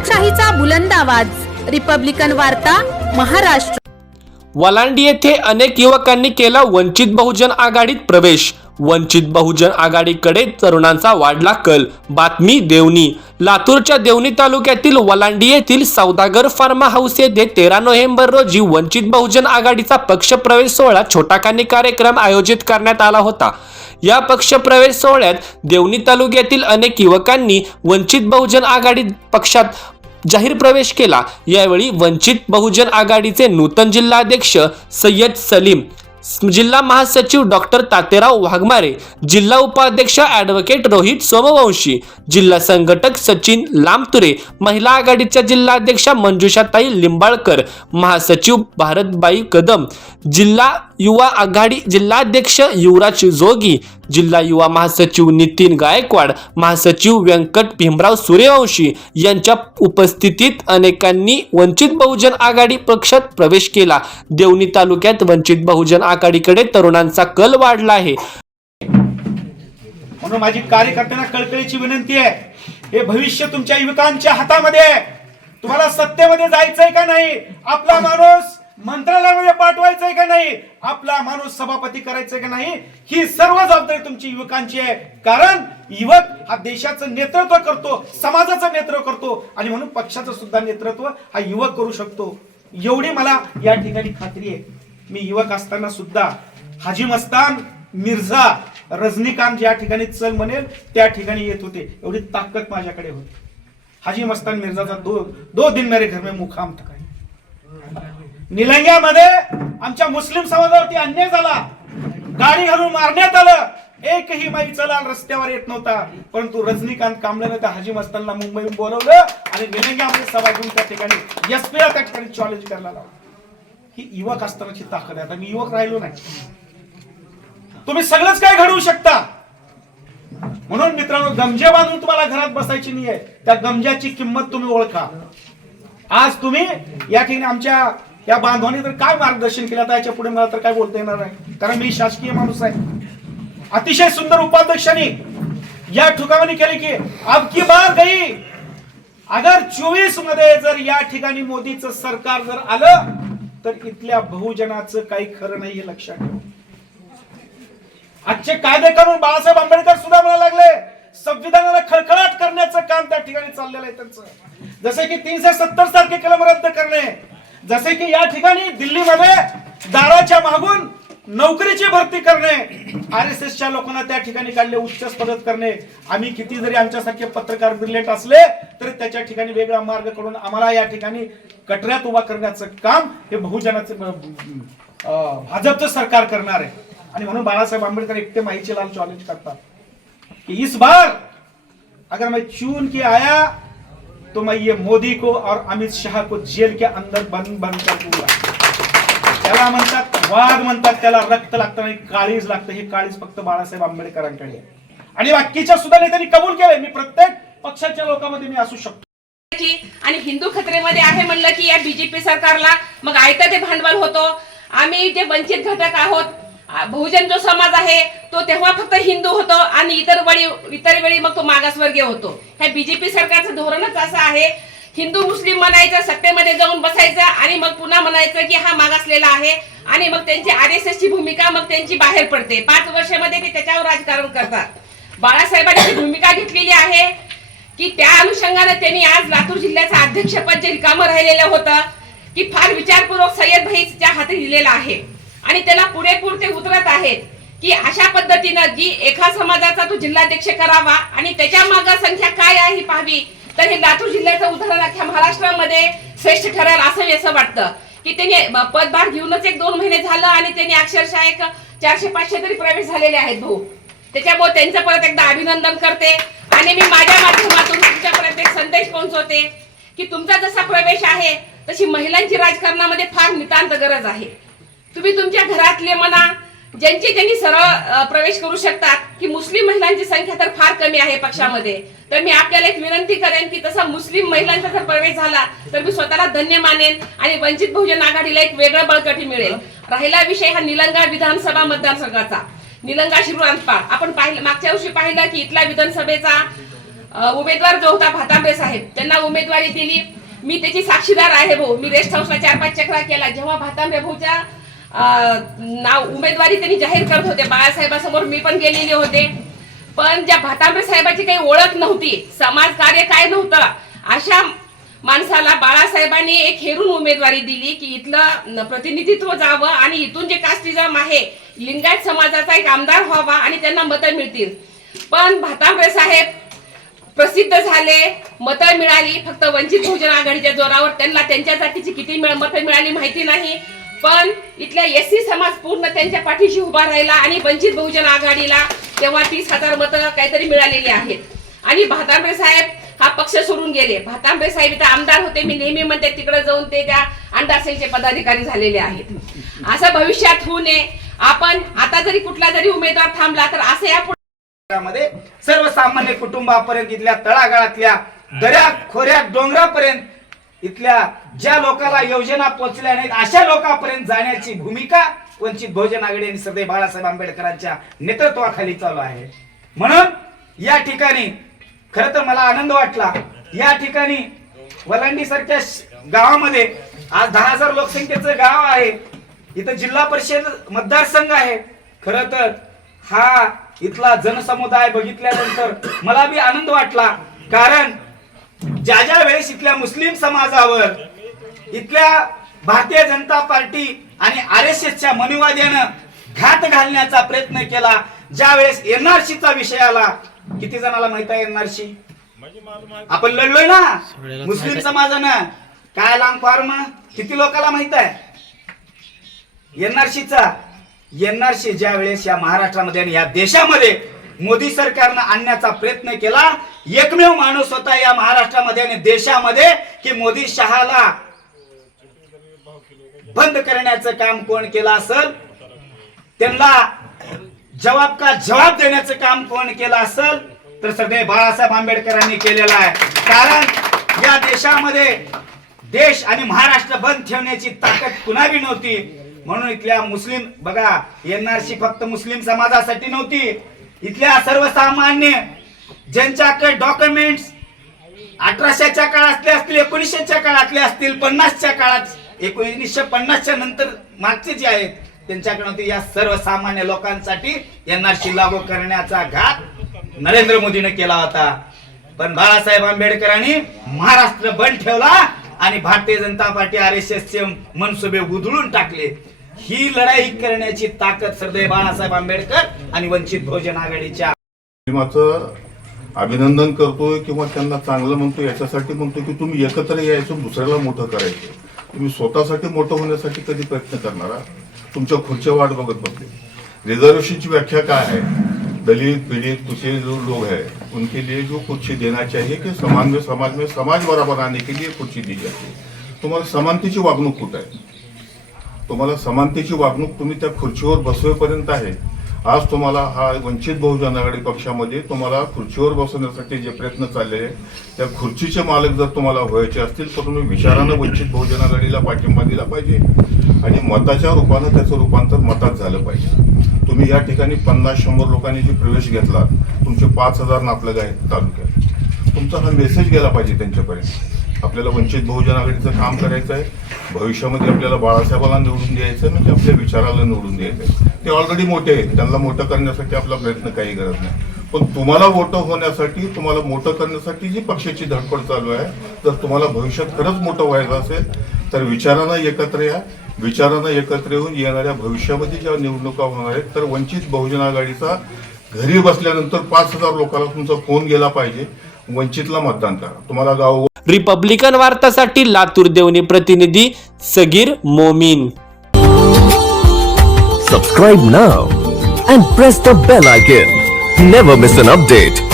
लोकशाहीचा बुलंद आवाज, रिपब्लिकन वार्ता, महाराष्ट्र। वलांडी येथे अनेक युवकांनी केला वंचित बहुजन आघाडीत प्रवेश। वंचित बहुजन आघाडीकडे तरुणांचा वाढला कल। बातमी देवणी। लातूरच्या देवणी तालुक्यातील वलांडी येथील सौदागर फार्म हाऊस येथे 13 नोव्हेंबर रोजी वंचित बहुजन आघाडीचा पक्षप्रवेश सोहळा छोटाखानी कार्यक्रम आयोजित करण्यात आला होता। या पक्षप्रवेश सोहळ्यात देवणी तालुक्यातील अनेक युवकांनी वंचित बहुजन आघाडी पक्षात जाहीर प्रवेश केला। यावेळी वंचित बहुजन आघाडीचे नूतन जिल्हाध्यक्ष सय्यद सलीम, जिल्हा महासचिव डॉक्टर तातेराव वाघमारे, जिल्हा उपाध्यक्ष ॲडव्होकेट रोहित सोमवंशी, जिल्हा संघटक सचिन लांबतुरे, महिला आघाडीच्या जिल्हाध्यक्षा मंजुषाताई लिंबाळकर, महासचिव भारतबाई कदम, जिल्हा युवा आघाडी जिल्हाध्यक्ष युवराज जोगी, जिल्हा युवा महासचिव नितीन गायकवाड, महासचिव व्यंकट भीमराव सूर्यवंशी यांच्या उपस्थितीत अनेकांनी वंचित बहुजन आघाडी पक्षात प्रवेश केला। देवणी तालुक्यात वंचित बहुजन आघाडीकडे तरुणांचा कल वाढला आहे। म्हणून माझी कार्यकर्त्यांना कळकळीची विनंती आहे, हे भविष्य तुमच्या युवकांच्या हातामध्ये आहे। तुम्हाला सत्तेमध्ये जायचंय का नाही, आपला माणूस मंत्रालयामध्ये पाठवायचंय का नाही, आपला माणूस सभापती करायचंय का नाही, ही सर्व जबाबदारी तुमची युवकांची आहे। कारण युवक हा देशाचं नेतृत्व करतो, समाजाचं नेतृत्व करतो आणि म्हणून पक्षाचं सुद्धा नेतृत्व हा युवक करू शकतो, एवढी मला या ठिकाणी खात्री आहे। मी युवक असताना सुद्धा हाजी मस्तान, मिर्झा, रजनीकांत या ठिकाणी चल म्हणेल त्या ठिकाणी येत होते, एवढी ताकद माझ्याकडे होती। हाजी मस्तान मिर्झाचा दो दिन मेरे घर में मुकाम था। निलंग्यामध्ये आमच्या मुस्लिम समाजावरती अन्याय झाला, गाडी घालून मारण्यात आलं, एकही माई चलाल रस्त्यावर येत नव्हता, परंतु रजनीकांत कांबळेने त्या हाजी मस्तानला मुंबईहून बोलवलं आणि निलंग्यामध्ये सभा घेऊन त्या ठिकाणी एसपीला त्या ठिकाणी चॅलेंज करायला लावलं। ही युवक असतानाची ताकद आहे। आता मी युवक राहिलो नाही, तुम्ही सगळंच काय घडवू शकता। म्हणून मित्रांनो, गमजे बांधून तुम्हाला घरात बसायची नाहीये, त्या गमजाची किंमत तुम्ही ओळखा। आज तुम्ही या ठिकाणी आमच्या या बांधवांनी तर काय मार्गदर्शन केलं, त्याच्या पुढे मला तर काय बोलता येणार नाही, कारण मी शासकीय माणूस आहे। अतिशय सुंदर उपाध्यक्षांनी या ठिकाणी केले की अब की बार गई, अगर 24 मध्ये जर या ठिकाणी मोदीचं सरकार जर आलं तर इथल्या बहुजनाचं काही खरं नाही, हे लक्षात ठेवा। आजचे कायदे करून बाळासाहेब आंबेडकर सुद्धा मला लागले, संविधानाला खळखळाट करण्याचं काम त्या ठिकाणी चाललेलं आहे त्यांचं। जसे की 370 सारखे कलम रद्द करणे, जसे की या ठिकाणी दिल्लीमध्ये दाराच्या मागून नोकरीची भरती करणे, आरएसएसच्या लोकांना त्या ठिकाणी काढले, उच्च पदत करणे। आम्ही किती जरी आमच्यासारखे पत्रकार ब्रिलियंट असले तरी त्याच्या ठिकाणी वेगळा मार्ग करून आम्हाला या ठिकाणी कटऱ्यात उभा करण्याचं काम हे बहुजनाचं भाजपचं सरकार करणार आहे। आणि म्हणून बाळासाहेब आंबेडकर एकटे माहीचे लाल चॅलेंज करतात कि इस बार अगर मैं चुन के आया तो मैं ये मोदी को और अमित शाह को जेल के अंदर बंद कर दूंगा। त्याला म्हणतात वाघ, म्हणतात त्याला रक्त लागतं आणि काळीज लागतं, हे काळीज फक्त बाळासाहेब आंबेडकरांकडे आहे। आणि बाकीच्या सुद्धा नेत्यांनी कबूल केले, मी प्रत्येक पक्षाच्या लोकांमध्ये मी असू शकतो। आणि हिंदू खतरेमध्ये आहे म्हणलं की या बीजेपी सरकारला मग आयतं ते भांडवल होतो। आम्ही जे वंचित घटक आहोत, बहुजन जो समाज आहे तो तेव्हा फक्त हिंदू होतो आणि इतर वेळी मग तो मागासवर्गीय होतो। हे बीजेपी सरकारचं धोरणच असं आहे, हिंदू मुस्लिम म्हणायचं, सत्तेमध्ये जाऊन बसायचं आणि मग पुन्हा म्हणायचं की हा मागासलेला आहे, आणि मग त्यांची आरएसएसची भूमिका मग त्यांची बाहेर पडते। 5 वर्षामध्ये ते त्याच्यावर राजकारण करतात। बाळासाहेबांनी भूमिका घेतलेली आहे की त्या अनुषंगाने त्यांनी आज लातूर जिल्ह्याचं अध्यक्षपद जे रिकामं राहिलेलं होतं की फार विचारपूर्वक सय्यद भाईच्या हाती दिलेलं आहे आणि त्याला पुरेपूर ते उतरत आहेत की अशा पद्धतीनं की एका समाजाचा तो जिल्हाध्यक्ष करावा आणि त्याच्या मागे संख्या काय आहे ही पाहावी, तर हे लातूर जिल्ह्याचं उदाहरण अख्ख्या महाराष्ट्रामध्ये श्रेष्ठ ठरेल असं वाटतं की त्यांनी पदभार घेऊनच 1-2 महिने झालं आणि त्यांनी अक्षरशः एक 400-500 तरी प्रवेश झालेले आहेत भाऊ। त्याच्यामुळे त्यांचं परत एकदा अभिनंदन करते आणि मी माझ्या माध्यमातून तुमच्यापर्यंत एक संदेश पोहोचवते की तुमचा जसा प्रवेश आहे तशी महिलांची राजकारणामध्ये फार नितांत गरज आहे। तुम्ही तुमच्या घरातले म्हणा ज्यांनी सरळ प्रवेश करू शकतात की मुस्लिम महिलांची संख्या तर फार कमी आहे पक्षामध्ये, तर मी आपल्याला एक विनंती करेन की तसा मुस्लिम महिलांचा जर प्रवेश झाला तर मी स्वतःला धन्य मानेन आणि वंचित बहुजन आघाडीला एक वेगळं बळकटी मिळेल। राहिला विषय हा निलंगा विधानसभा मतदारसंघाचा, निलंगा शिरूर अंतपाळ, आपण मागच्या वर्षी पाहिलं की इथल्या विधानसभेचा उमेदवार जो होता भातांब्रे साहेब त्यांना उमेदवारी दिली. मी त्याची साक्षीदार आहे भाऊ. मी रेस्ट हाऊसला 4-5 चक्रा केला. जेव्हा भातांब्रे भाऊच्या नाव उमेदवारी त्यांनी जाहीर करत होते बाळासाहेबांसमोर मी पण गेलेले होते. पण ज्या भातांब्रे साहेबाची काही ओळख नव्हती, समाज कार्य काय नव्हतं, अशा माणसाला बाळासाहेबांनी एक हेरून उमेदवारी दिली की इथलं प्रतिनिधित्व जावं आणि इथून जे कास्टिझम आहे लिंगायत समाजाचा एक आमदार व्हावा आणि त्यांना मतं मिळतील. पण भातांब्रे साहेब प्रसिद्ध झाले, मतं मिळाली फक्त वंचित बहुजन आघाडीच्या जोरावर. त्यांना त्यांच्या जातीची किती मतं मिळाली माहिती नाही, पण इथल्या एससी समाज पूर्ण त्यांच्या पाठीशी उभा राहिला आणि वंचित बहुजन आघाडीला तेव्हा 30,000 मतं काहीतरी मिळालेली आहेत. आणि भातांब्रे साहेब हा पक्ष सोडून गेले. भातांब्रे साहेब इथं आमदार होते. मी नेहमी म्हणते तिकडे जाऊन ते त्या अंडा सेलचे पदाधिकारी झालेले आहेत. असं भविष्यात होऊ नये. आपण आता जरी कुठला जरी उमेदवार थांबला तर असं मध्ये सर्वसामान्य कुटुंबापर्यंत, इथल्या तळागाळातल्या दऱ्या खोऱ्या डोंगरापर्यंत, इथल्या ज्या लोकांना योजना पोहोचल्या नाहीत अशा लोकांपर्यंत जाण्याची भूमिका वंचित बहुजन आघाडी आणि सरदार बाळासाहेब आंबेडकरांच्या नेतृत्वाखाली चालू आहे. म्हणून या ठिकाणी खरं तर मला आनंद वाटला. या ठिकाणी वलांडी सारख्या गावामध्ये आज 10,000 लोकसंख्येचं गाव आहे. इथं जिल्हा परिषद मतदारसंघ आहे. खरं तर हा इथला जनसमुदाय बघितल्यानंतर मला बी आनंद वाटला. कारण ज्या ज्या वेळेस इथल्या मुस्लिम समाजावर इथल्या भारतीय जनता पार्टी आणि RSSच्या मनुवाद्यानं घात घालण्याचा प्रयत्न केला, ज्या वेळेस NRCचा विषय आला, किती जणाला माहित आहे NRC? आपण लढलोय ना मुस्लिम समाजानं. काय लांब फॉर्म किती लोकांना माहित आहे NRC ज्या वेळेस या महाराष्ट्रामध्ये आणि या देशामध्ये मोदी सरकारनं आणण्याचा प्रयत्न केला, एकमेव माणूस होता या महाराष्ट्रामध्ये आणि देशामध्ये की मोदी शहाला बंद करण्याचं काम कोण केलं असेल, त्यांना जवाब देण्याचं काम कोण केलं असेल तर सरदार बाळासाहेब आंबेडकरांनी केलेलं आहे. कारण या देशामध्ये देश आणि महाराष्ट्र बंद ठेवण्याची ताकद कुणावी नव्हती. म्हणून इथल्या मुस्लिम बघा, NRC फक्त मुस्लिम समाजासाठी नव्हती. इथल्या सर्वसामान्य ज्यांच्याकडे डॉक्युमेंट्स 1800च्या काळातले असतील, 1900च्या काळातले असतील, 50च्या काळात 1950च्या नंतर मागचे जे आहेत त्यांच्याकडे या सर्वसामान्य लोकांसाठी NRC लागू करण्याचा घात नरेंद्र मोदीने केला होता. पण बाळासाहेब आंबेडकरांनी महाराष्ट्र बंद ठेवला आणि भारतीय जनता पार्टी RSSचे मनसुबे उधळून टाकले. ही लढाई करण्याची ताकद सरदार बाळासाहेब आंबेडकर आणि वंचित बहुजन आघाडीच्या. अभिनंदन करतोय किंवा त्यांना चांगलं म्हणतो याच्यासाठी म्हणतो की तुम्ही एकत्र यायचं, दुसऱ्याला मोठं करायचं. तुम्ही स्वतःसाठी मोठं होण्यासाठी कधी प्रयत्न करणारा? तुमच्या खुर्च्या वाट बघत बसले. रिजर्वेशनची व्याख्या काय आहे? दलित पीड़ित तुझे जो लोग हैं उनके लिए जो कुर्सी देना चाहिए कि समाज में समाज बराबर आने के लिए कुर्सी दी जाती है. तुम्हाला समानतेची वागणूक कुठं आहे? तुम्हाला समानतेची वागणूक तुम्ही त्या खुर्चीवर बसवेपर्यंत आहे. आज तुम्हाला हा वंचित बहुजन आघाडी पक्षामध्ये तुम्हाला खुर्चीवर बसवण्यासाठी जे प्रयत्न चालले आहेत त्या खुर्चीचे मालक जर तुम्हाला व्हायचे असतील तर तुम्ही विचारानं वंचित बहुजन आघाडीला पाठिंबा दिला पाहिजे आणि मताच्या रूपानं त्याचं रूपांतर मतात झालं पाहिजे. तुम्ही या ठिकाणी 50-100 लोकांनी जे प्रवेश घेतला, तुमचे 5,000 नापलग आहेत तालुक्यात, तुमचा हा मेसेज गेला पाहिजे त्यांच्यापर्यंत. आपल्याला वंचित बहुजन आघाडीचं काम करायचं आहे. भविष्यामध्ये आपल्याला बाळासाहेबांना निवडून द्यायचं म्हणजे आपल्या विचाराला निवडून द्यायचं. ते ऑलरेडी मोठे आहेत, त्यांना मोठं करण्यासाठी आपला प्रयत्न काही गरज नाही. पण तुम्हाला मोठं होण्यासाठी, तुम्हाला मोठं करण्यासाठी जी पक्षाची धडपड चालू आहे, जर तुम्हाला भविष्यात खरंच मोठं व्हायचं असेल तर विचारांना एकत्र या. विचारांना एकत्र येऊन येणाऱ्या भविष्यामध्ये ज्या निवडणुका होणार आहेत तर वंचित बहुजन आघाडीचा घरी बसल्यानंतर 5,000 लोकांना तुमचा फोन गेला पाहिजे, वंचितला मतदान करा. तुम्हाला गाव. रिपब्लिकन वार्तासाठी लातूर देवणी प्रतिनिधी Sagir Momin. Subscribe now and press the bell icon. Never miss an update.